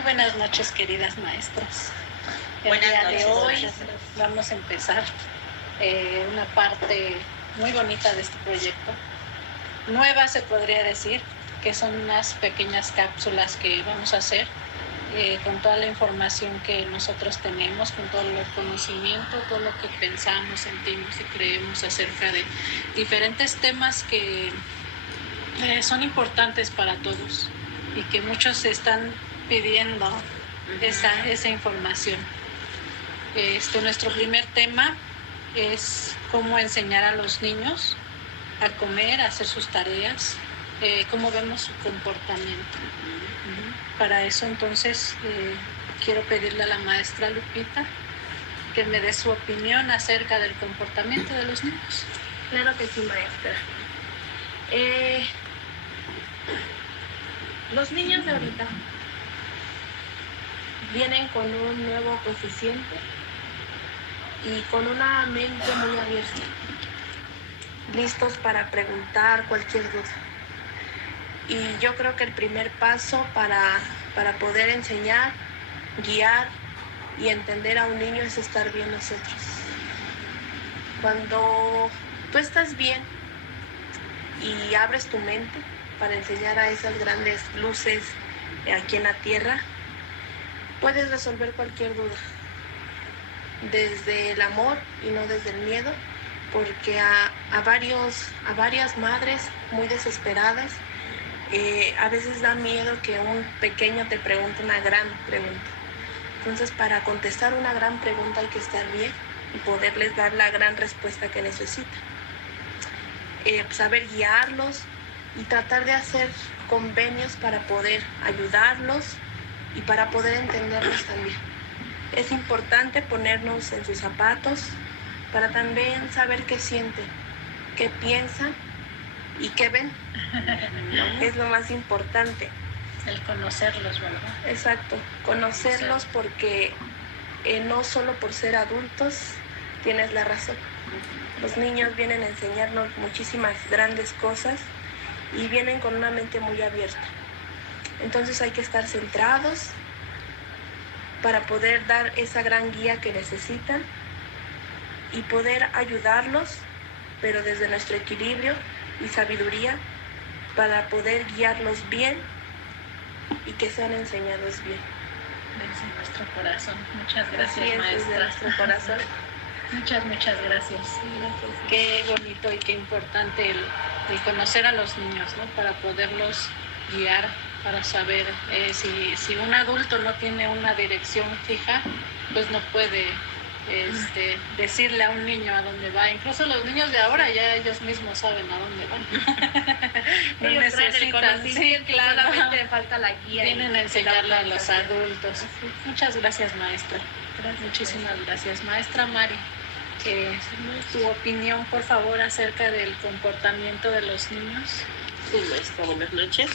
Muy buenas noches, queridas maestras. Buenas El día noches, de hoy maestras. vamos a empezar una parte muy bonita de este proyecto. Nueva se podría decir, que son unas pequeñas cápsulas que vamos a hacer con toda la información que nosotros tenemos, con todo el conocimiento, todo lo que pensamos, sentimos y creemos acerca de diferentes temas que son importantes para todos y que muchos están pidiendo esa información. Nuestro primer tema es cómo enseñar a los niños a comer, a hacer sus tareas, cómo vemos su comportamiento. Para eso entonces quiero pedirle a la maestra Lupita que me dé su opinión acerca del comportamiento de los niños. Claro que sí, maestra. Los niños de ahorita vienen con un nuevo coeficiente y con una mente muy abierta, listos para preguntar cualquier duda. Y yo creo que el primer paso para poder enseñar, guiar y entender a un niño es estar bien nosotros. Cuando tú estás bien y abres tu mente para enseñar a esas grandes luces aquí en la tierra, puedes resolver cualquier duda, desde el amor y no desde el miedo, porque a varias madres muy desesperadas a veces da miedo que un pequeño te pregunte una gran pregunta. Entonces, para contestar una gran pregunta hay que estar bien y poderles dar la gran respuesta que necesitan. Saber guiarlos y tratar de hacer convenios para poder ayudarlos y para poder entenderlos también. Es importante ponernos en sus zapatos para también saber qué sienten, qué piensan y qué ven. Es lo más importante. El conocerlos, ¿verdad? Exacto, conocerlos porque no solo por ser adultos tienes la razón. Los niños vienen a enseñarnos muchísimas grandes cosas y vienen con una mente muy abierta. Entonces hay que estar centrados para poder dar esa gran guía que necesitan y poder ayudarlos, pero desde nuestro equilibrio y sabiduría, para poder guiarlos bien y que sean enseñados bien. Desde nuestro corazón. Muchas gracias, Así es, maestra. desde nuestro corazón. Muchas gracias. Qué bonito y qué importante el conocer a los niños, ¿no? Para poderlos guiar, para saber si un adulto no tiene una dirección fija, pues no puede decirle a un niño a dónde va. Incluso los niños de ahora ya ellos mismos saben a dónde van. No Ellos traen el necesitan, conocimiento, sí, claro. solamente le falta la guía. Vienen a enseñarle a los adultos. adultos. Muchas gracias, maestra. Muchísimas gracias. Maestra Mari, tu opinión, por favor, acerca del comportamiento de los niños. Sí, maestra, buenas noches.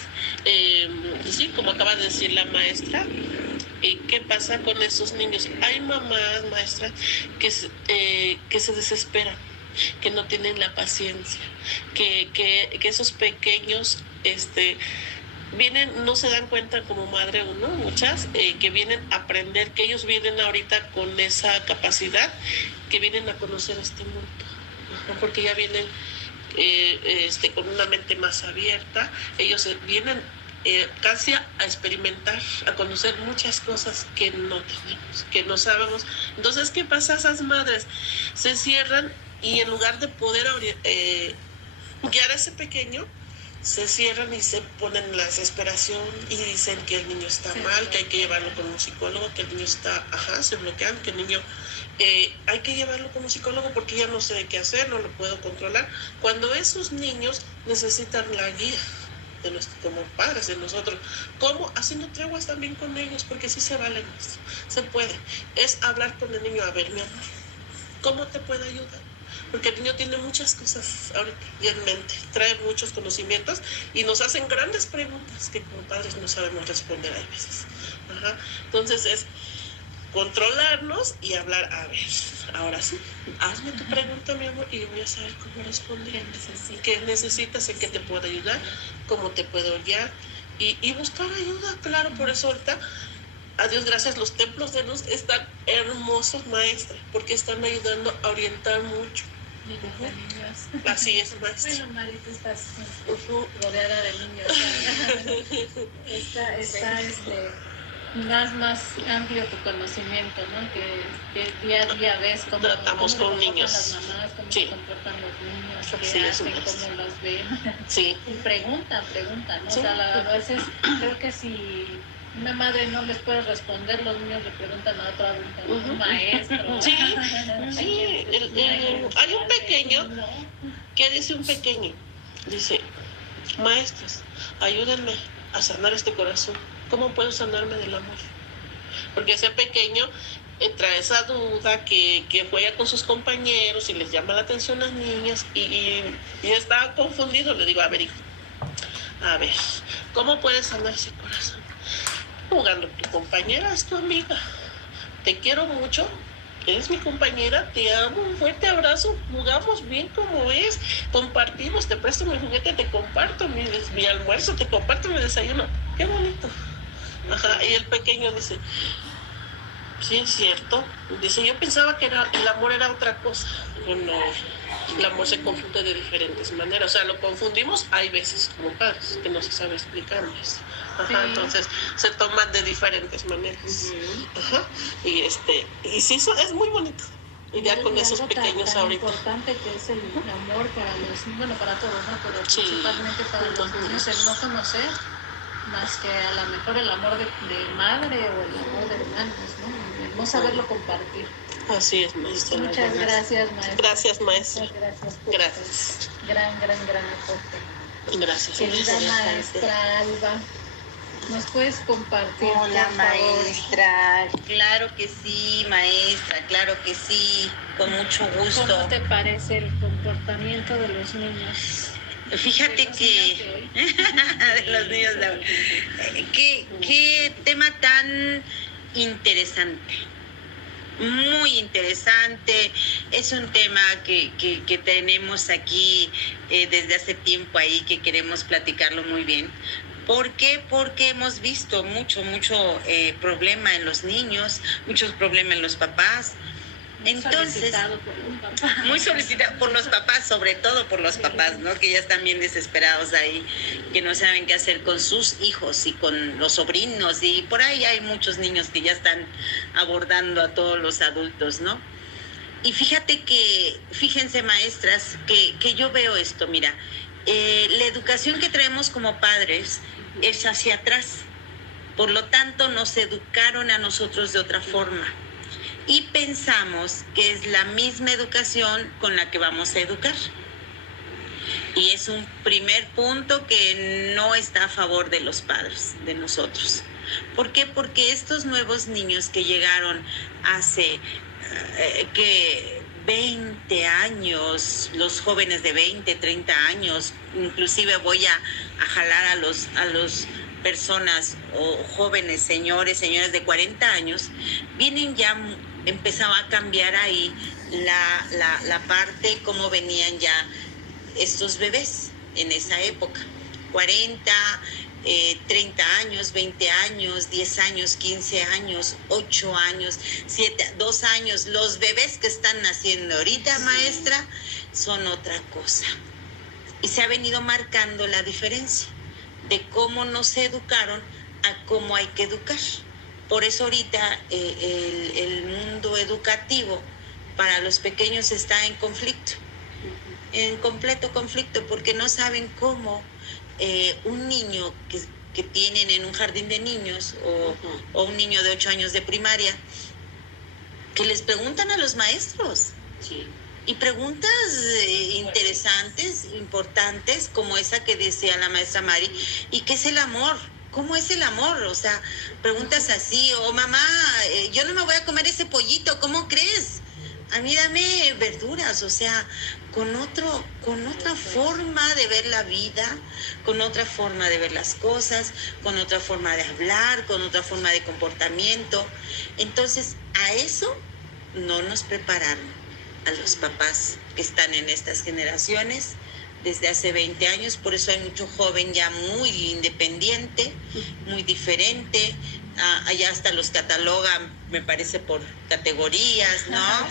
Sí, como acaba de decir la maestra, ¿qué pasa con esos niños? Hay mamás, maestras, que se desesperan, que no tienen la paciencia, que esos pequeños vienen, no se dan cuenta como madre uno, muchas, que vienen a aprender, que ellos vienen ahorita con esa capacidad, que vienen a conocer este mundo, ¿no? Porque ya vienen con una mente más abierta. Ellos vienen casi a experimentar, a conocer muchas cosas que no tenemos, que no sabemos. Entonces, ¿qué pasa? Esas madres se cierran y en lugar de poder guiar a ese pequeño, se cierran y se ponen en la desesperación y dicen que el niño está mal, que hay que llevarlo con un psicólogo, que el niño está, se bloquean, que el niño hay que llevarlo con un psicólogo porque ya no sé qué hacer, no lo puedo controlar. Cuando esos niños necesitan la guía de como padres de nosotros, como haciendo treguas también con ellos, porque sí se vale, se puede. Es hablar con el niño, a ver, mi amor, ¿cómo te puedo ayudar? Porque el niño tiene muchas cosas ahorita en mente, trae muchos conocimientos y nos hacen grandes preguntas que como padres no sabemos responder a veces. Entonces es controlarnos y hablar, a ver, ahora sí, hazme tu pregunta, mi amor, y yo voy a saber cómo responder. ¿Qué necesitas? ¿En qué te puedo ayudar? ¿Cómo te puedo guiar? Y buscar ayuda, claro, por eso ahorita a Dios gracias, los templos de luz están hermosos, maestra, porque están ayudando a orientar mucho. Niños. Así es, maestra. Bueno, Mari, tú estás rodeada de niños. Está más amplio tu conocimiento, ¿no? Que día a día ves cómo tratamos con niños. Las mamás, cómo sí. se comportan los niños, qué sí, hacen, cómo los ven. Sí. Y preguntan, ¿no? Sí. O sea, a veces creo que si una madre no les puede responder, los niños le preguntan a otro adulto, un maestro. Sí, sí. Hay un pequeño que dice, maestros, ayúdenme a sanar este corazón. ¿Cómo puedo sanarme del amor? Porque ese pequeño trae esa duda que juega con sus compañeros y les llama la atención a las niñas y está confundido. Le digo, a ver, hijo, ¿cómo puedes sanar ese corazón? Jugando, tu compañera es tu amiga, te quiero mucho, eres mi compañera, te amo, un fuerte abrazo, jugamos bien como es, compartimos, te presto mi juguete, te comparto mi almuerzo, te comparto mi desayuno, qué bonito. Ajá, y el pequeño dice, sí, es cierto. Dice, yo pensaba que el amor era otra cosa. Bueno, el amor se confunde de diferentes maneras. O sea, lo confundimos, hay veces como padres, que no se sabe explicarles. Ajá, sí. Entonces se toman de diferentes maneras. Ajá, y sí, es muy bonito. Y ya con esos pequeños tan ahorita. importante que es el amor para todos, ¿no? Pero principalmente para los niños, el no conocer más que a lo mejor el amor de madre o el amor de hermanos, ¿no? El no saberlo compartir. Así es, maestra. Muchas gracias, maestra. Gracias, maestra. Muchas gracias. Gracias. Gran aporte. Gracias. Querida maestra Alba, ¿nos puedes compartir? Hola, maestra. Claro que sí, maestra, claro que sí, con mucho gusto. ¿Cómo te parece el comportamiento de los niños? Fíjate que de los niños qué tema tan interesante, muy interesante. Es un tema que tenemos aquí desde hace tiempo ahí, que queremos platicarlo muy bien. ¿Por qué? Porque hemos visto mucho problema en los niños, muchos problemas en los papás. Entonces, muy solicitado por los papás, sobre todo por los papás, ¿no? Que ya están bien desesperados ahí, que no saben qué hacer con sus hijos y con los sobrinos, y por ahí hay muchos niños que ya están abordando a todos los adultos, ¿no? Y fíjense, maestras, que yo veo esto, mira, la educación que traemos como padres es hacia atrás, por lo tanto nos educaron a nosotros de otra forma. Y pensamos que es la misma educación con la que vamos a educar. Y es un primer punto que no está a favor de los padres, de nosotros. ¿Por qué? Porque estos nuevos niños que llegaron hace 20 años, los jóvenes de 20, 30 años, inclusive voy a jalar a los personas o jóvenes, señores de 40 años, vienen ya, empezaba a cambiar ahí la parte, cómo venían ya estos bebés en esa época, 40, 30 años, 20 años, 10 años, 15 años, 8 años, 2 años. Los bebés que están naciendo ahorita, maestra, son otra cosa. Y se ha venido marcando la diferencia de cómo nos educaron a cómo hay que educar. Por eso ahorita el mundo educativo para los pequeños está en conflicto, en completo conflicto, porque no saben cómo un niño que tienen en un jardín de niños o un niño de 8 años de primaria, que les preguntan a los maestros. Sí. Y preguntas interesantes, importantes, como esa que decía la maestra Mari. ¿Y qué es el amor? ¿Cómo es el amor? O sea, preguntas así, mamá, yo no me voy a comer ese pollito, ¿cómo crees? A mí dame verduras, o sea, con otra forma de ver la vida, con otra forma de ver las cosas, con otra forma de hablar, con otra forma de comportamiento. Entonces, a eso no nos prepararon a los papás que están en estas generaciones desde hace 20 años, por eso hay mucho joven ya muy independiente, muy diferente, allá hasta los catalogan, me parece, por categorías, ¿no?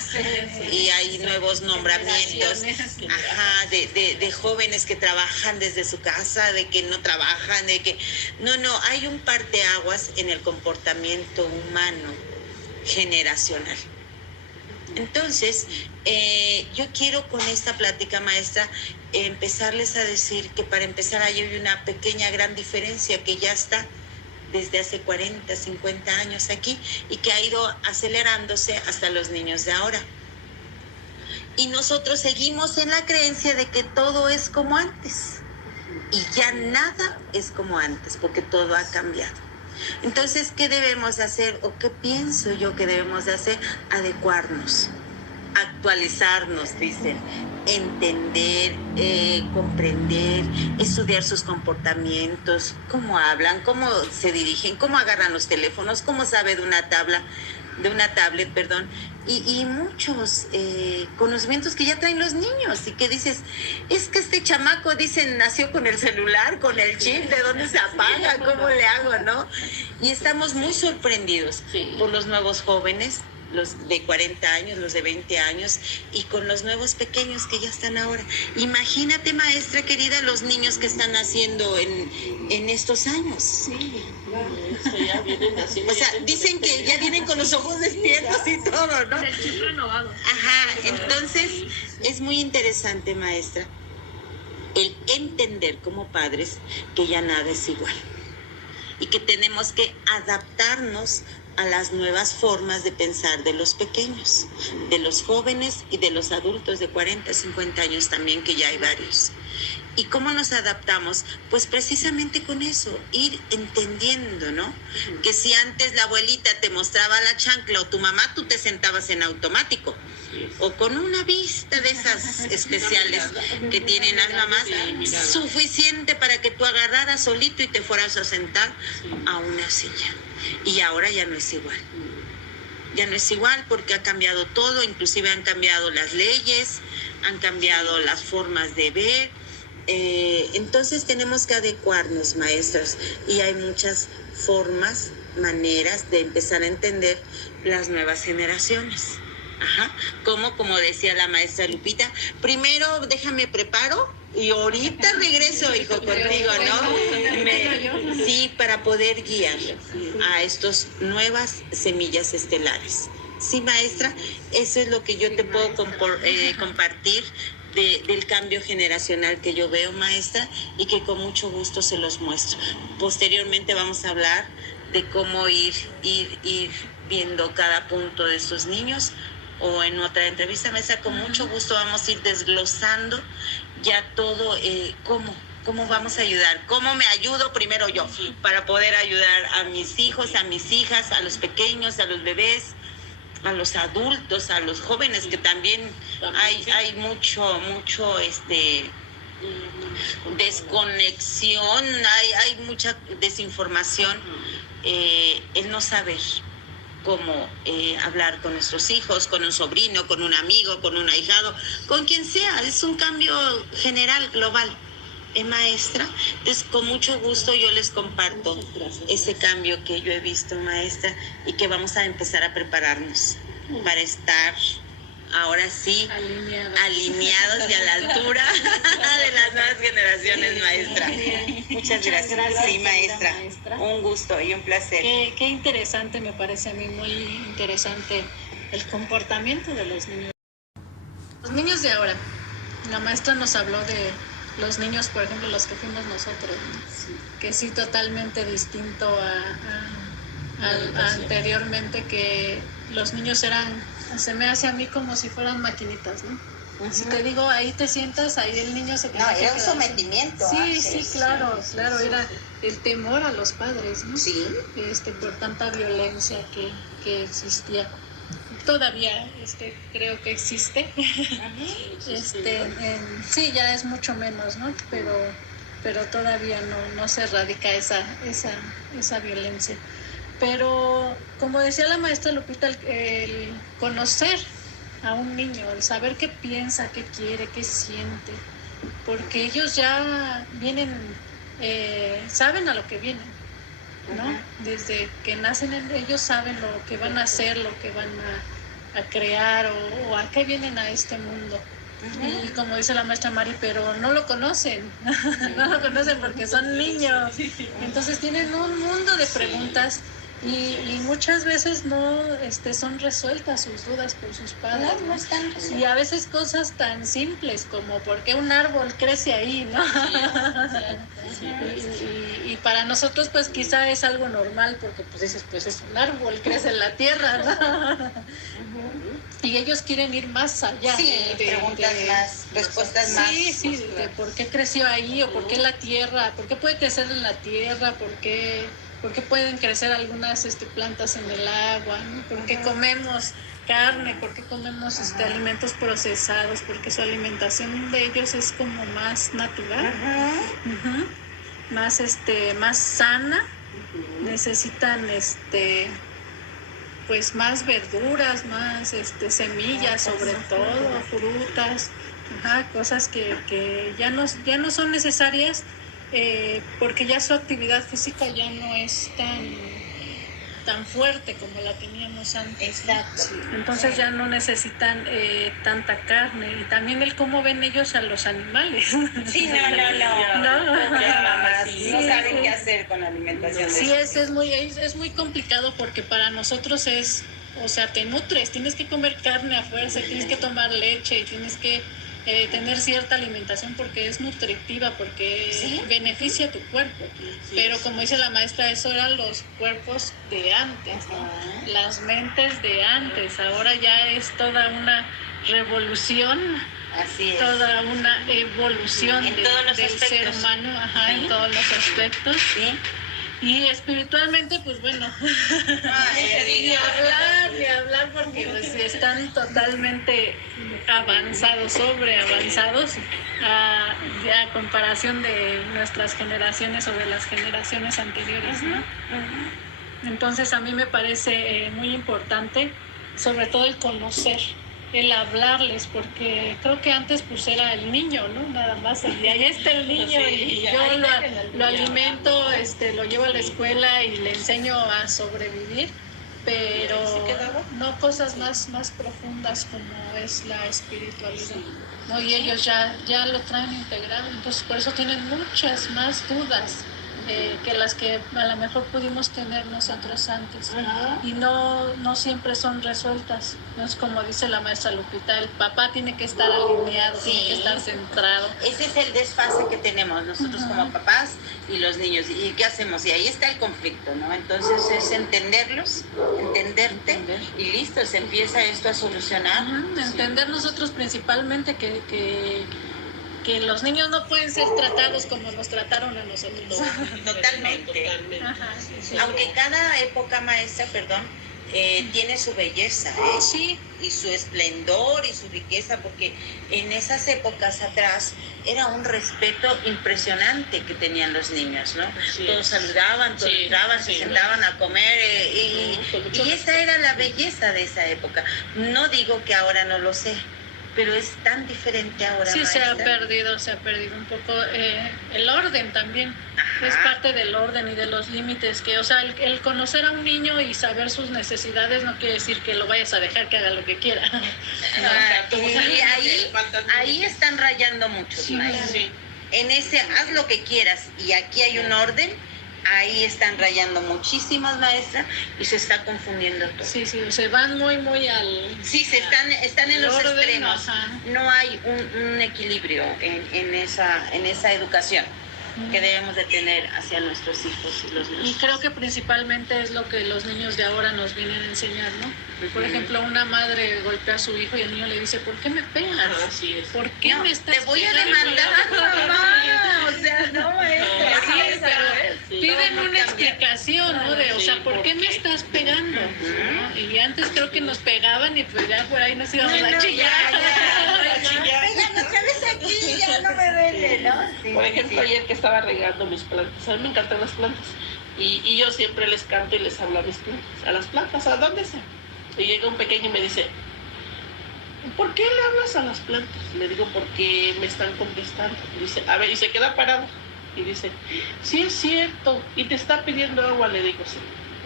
Y hay nuevos nombramientos, ajá, de jóvenes que trabajan desde su casa, de que no trabajan, de que... No, hay un parteaguas en el comportamiento humano generacional. Entonces, yo quiero con esta plática, maestra, empezarles a decir que para empezar hay una pequeña gran diferencia que ya está desde hace 40, 50 años aquí y que ha ido acelerándose hasta los niños de ahora. Y nosotros seguimos en la creencia de que todo es como antes. Y ya nada es como antes, porque todo ha cambiado. Entonces, ¿qué debemos de hacer? ¿O qué pienso yo que debemos de hacer? Adecuarnos, actualizarnos, dicen, entender, comprender, estudiar sus comportamientos, cómo hablan, cómo se dirigen, cómo agarran los teléfonos, cómo sabe de una tablet, y muchos conocimientos que ya traen los niños y que dices, es que este chamaco, dicen, nació con el celular, con el chip, ¿de dónde se apaga? ¿Cómo le hago, no? Y estamos muy sorprendidos por los nuevos jóvenes, los de 40 años, los de 20 años, y con los nuevos pequeños que ya están ahora. Imagínate, maestra querida, los niños que están naciendo en estos años. Sí, claro. Eso ya vienen naciendo. O sea, dicen que ya vienen con los ojos despiertos y todo, ¿no? El chip renovado. Ajá, entonces es muy interesante, maestra, el entender como padres que ya nada es igual y que tenemos que adaptarnos a las nuevas formas de pensar de los pequeños, de los jóvenes y de los adultos de 40, 50 años también, que ya hay varios. ¿Y cómo nos adaptamos? Pues precisamente con eso, ir entendiendo, ¿no? Que si antes la abuelita te mostraba la chancla o tu mamá, tú te sentabas en automático. O con una vista de esas especiales que tienen las mamás, suficiente para que tú agarraras solito y te fueras a sentar a una silla. Y ahora ya no es igual. Ya no es igual porque ha cambiado todo, inclusive han cambiado las leyes, han cambiado las formas de ver. Entonces tenemos que adecuarnos, maestras, y hay muchas formas, maneras de empezar a entender las nuevas generaciones. Ajá. Como decía la maestra Lupita, primero déjame preparo y ahorita regreso, hijo, contigo, ¿no? Sí, para poder guiar a estas nuevas semillas estelares. Sí, maestra, eso es lo que yo te puedo compartir del cambio generacional que yo veo, maestra, y que con mucho gusto se los muestro. Posteriormente vamos a hablar de cómo ir viendo cada punto de estos niños, o en otra entrevista, maestra, con mucho gusto vamos a ir desglosando ya todo, cómo vamos a ayudar, cómo me ayudo primero yo, para poder ayudar a mis hijos, a mis hijas, a los pequeños, a los bebés, a los adultos, a los jóvenes, que también hay mucho desconexión, hay mucha desinformación, el no saber cómo hablar con nuestros hijos, con un sobrino, con un amigo, con un ahijado, con quien sea. Es un cambio general, global. Maestra, entonces con mucho gusto yo les comparto ese cambio que yo he visto, maestra, y que vamos a empezar a prepararnos para estar ahora sí alineados y a la altura de las nuevas generaciones, maestra. Muchas gracias. Sí, maestra. Un gusto y un placer. Qué interesante, me parece a mí muy interesante el comportamiento de los niños. Los niños de ahora. La maestra nos habló de los niños, por ejemplo, los que fuimos nosotros, ¿no? Que sí, totalmente distinto a anteriormente, que los niños se me hace a mí como si fueran maquinitas, ¿no? Si te digo, ahí te sientas, ahí el niño se tiene que era un sometimiento. Sí, claro, era el temor a los padres, ¿no? Sí. Por tanta violencia que existía. Todavía creo que existe. Sí, ya es mucho menos, ¿no? Pero todavía no se erradica esa violencia. Pero como decía la maestra Lupita, el conocer a un niño, el saber qué piensa, qué quiere, qué siente, porque ellos ya vienen, saben a lo que vienen. ¿no? Desde que nacen ellos saben lo que van a hacer, lo que van a crear o a qué vienen a este mundo. Y como dice la maestra Mari, pero no lo conocen, no lo conocen porque son niños. Entonces tienen un mundo de preguntas y muchas veces no son resueltas sus dudas por sus padres. No están resueltas. Y a veces cosas tan simples como por qué un árbol crece ahí, ¿no? Y para nosotros pues quizá es algo normal porque pues dices, pues es un árbol, crece en la tierra, ¿no? Y ellos quieren ir más allá. Sí, preguntas más, respuestas más. Sí, de por qué creció ahí o por qué la tierra, por qué puede crecer en la tierra, por qué pueden crecer algunas plantas en el agua, ¿no? Por qué comemos carne, por qué comemos alimentos procesados, porque su alimentación de ellos es como más natural, más sana. Necesitan pues más verduras, más semillas, sobre todo frutas, cosas que ya no son necesarias porque ya su actividad física ya no es tan fuerte como la teníamos antes. Exacto. Entonces ya no necesitan tanta carne y también el cómo ven ellos a los animales. Sí, no. No saben qué hacer con la alimentación. Sí, es muy complicado porque para nosotros o sea, te nutres, tienes que comer carne a fuerza, tienes que tomar leche y tienes que tener cierta alimentación porque es nutritiva, porque beneficia a tu cuerpo. Pero como dice la maestra, eso eran los cuerpos de antes, ¿no? Las mentes de antes. Ahora ya es toda una revolución. Así es. Toda una evolución en todos los del aspectos. ser humano, en todos los aspectos. Sí. Y espiritualmente, pues bueno, ni hablar porque pues, están totalmente sobreavanzados a comparación de nuestras generaciones o de las generaciones anteriores, ¿no? Entonces a mí me parece muy importante, sobre todo el conocer, el hablarles, porque creo que antes pues era el niño, ¿no? Nada más, y ahí está el niño y yo lo alimento, lo llevo a la escuela y le enseño a sobrevivir, pero no cosas más profundas como es la espiritualidad, ¿no? Y ellos ya lo traen integrado, entonces por eso tienen muchas más dudas que las que a lo mejor pudimos tener nosotros antes. Y no siempre son resueltas. No es como dice la maestra Lupita, el papá tiene que estar alineado, tiene que estar centrado. Ese es el desfase que tenemos nosotros como papás y los niños. ¿Y qué hacemos? Y ahí está el conflicto, ¿no? Entonces es entenderlos, entenderte y listo, se empieza esto a solucionar. Entender nosotros principalmente que los niños no pueden ser tratados como nos trataron a nosotros. Totalmente. Aunque cada época, maestra, tiene su belleza, Sí. Y su esplendor y su riqueza, porque en esas épocas atrás era un respeto impresionante que tenían los niños, ¿no? Todos saludaban, todos entraban, se sentaban a comer y esa era la belleza de esa época. No digo que ahora no lo sé, pero es tan diferente ahora. Sí, maestra. se ha perdido un poco el orden también. Es parte del orden y de los límites que, o sea, el conocer a un niño y saber sus necesidades no quiere decir que lo vayas a dejar que haga lo que quiera. Y ahí están rayando muchos, maestra. Sí. En ese haz lo que quieras y aquí hay un orden. Ahí están rayando muchísimas, maestra, y se está confundiendo todo. Sí, se van muy al... Sí, están en los orden, extremos. No hay un equilibrio en esa educación que debemos de tener hacia nuestros hijos y los niños. Y creo que principalmente es lo que los niños de ahora nos vienen a enseñar, ¿no? Por ejemplo, una madre golpea a su hijo y el niño le dice, ¿por qué me pegas? Así es. ¿Por qué me estás Te voy a pegando? demandar, mamá. O sea, no, maestra. Sí, pero piden una explicación, ¿no? O sea, ¿por qué me estás pegando? ¿No? Y antes creo que nos pegaban y pues ya por ahí nos íbamos a chillar. Pégame otra vez aquí, ya no me duele, ¿no? Sí, Por ejemplo, ayer que estaba regando mis plantas, a mí me encantan las plantas, y yo siempre les canto y les hablo a las plantas, ¿a dónde sea? Y llega un pequeño y me dice, ¿por qué le hablas a las plantas? Le digo, porque me están contestando. Dice, a ver, y se queda parado. Y dice, sí es cierto, y te está pidiendo agua. Le digo, sí,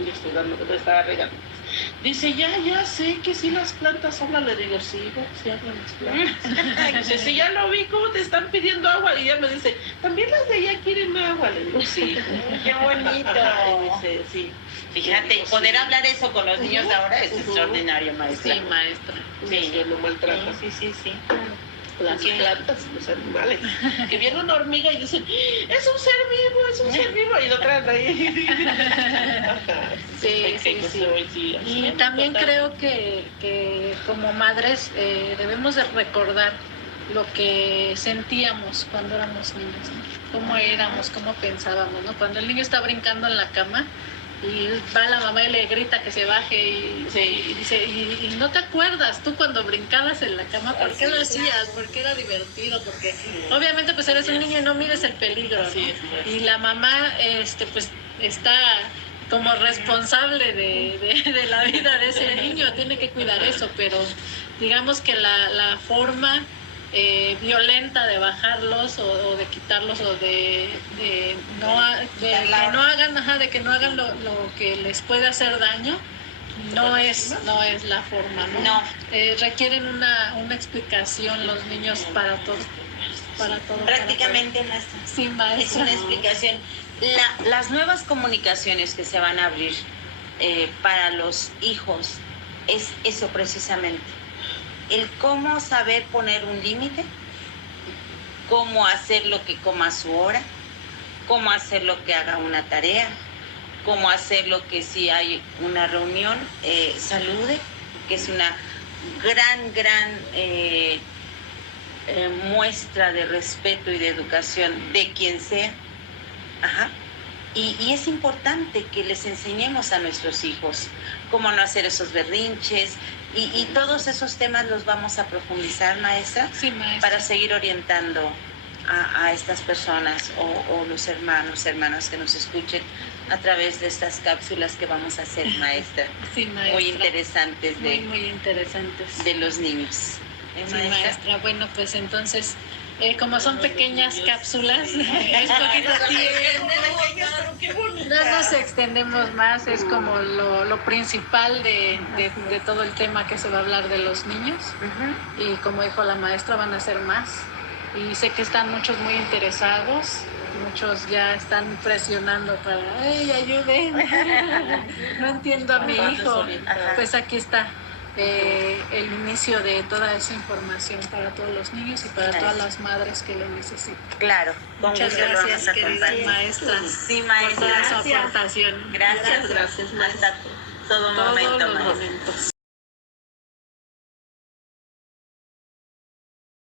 yo estoy dando, me estaba regando. Dice, ya sé que sí las plantas hablan. Le digo, sí, sí hablan las plantas. Dice, sí, ya lo vi, cómo te están pidiendo agua. Y ella me dice, también las de allá quieren agua. Le digo, sí. Qué bonito. Dice, sí. Fíjate, Digo, poder sí. hablar eso con los niños de ahora es extraordinario, maestra. Sí, maestra. Sí, yo no maltrato. Sí. Las plantas, los animales. Que viene una hormiga y dicen, es un ser vivo. Y lo traen ahí. Sí. Y también creo que como madres debemos de recordar lo que sentíamos cuando éramos niños, ¿no? Cómo éramos, cómo pensábamos, ¿no? Cuando el niño está brincando en la cama y va la mamá y le grita que se baje y dice, y no te acuerdas tú cuando brincabas en la cama, ¿por qué lo hacías? Porque era divertido, porque obviamente pues eres un niño y no mires el peligro, ¿no? Y la mamá pues está como responsable de la vida de ese niño, tiene que cuidar eso, pero digamos que la forma violenta de bajarlos o de quitarlos o de que no hagan lo que les puede hacer daño, no es la forma, ¿no? Requieren una explicación los niños para todo. Prácticamente, maestra. Sí, maestra. Es una explicación. Las nuevas comunicaciones que se van a abrir para los hijos es eso precisamente. El cómo saber poner un límite, cómo hacer lo que coma a su hora, cómo hacer lo que haga una tarea, cómo hacer lo que si hay una reunión, salude, que es una gran muestra de respeto y de educación de quien sea. Ajá. Y es importante que les enseñemos a nuestros hijos cómo no hacer esos berrinches y todos esos temas los vamos a profundizar, maestra, Sí, maestra. para seguir orientando a estas personas o los hermanas que nos escuchen a través de estas cápsulas que vamos a hacer, maestra. Sí, maestra. Muy interesantes Muy interesantes. de los niños. Sí, maestra. Bueno, pues entonces, como son pequeñas cápsulas, es poquito tiempo. No nos extendemos más, es como lo principal de todo el tema que se va a hablar de los niños. Y como dijo la maestra, van a ser más. Y sé que están muchos muy interesados, muchos ya están presionando para, ¡ay, ayuden! No entiendo a mi hijo. Pues aquí está. El inicio de toda esa información para todos los niños y para todas las madres que lo necesitan. Claro, con Muchas gusto lo vamos gracias, a querida compartir. maestra, Sí, por maestra. toda su aportación. Gracias. Gracias, maestra. Hasta todo Todos momento, los maestra. momentos.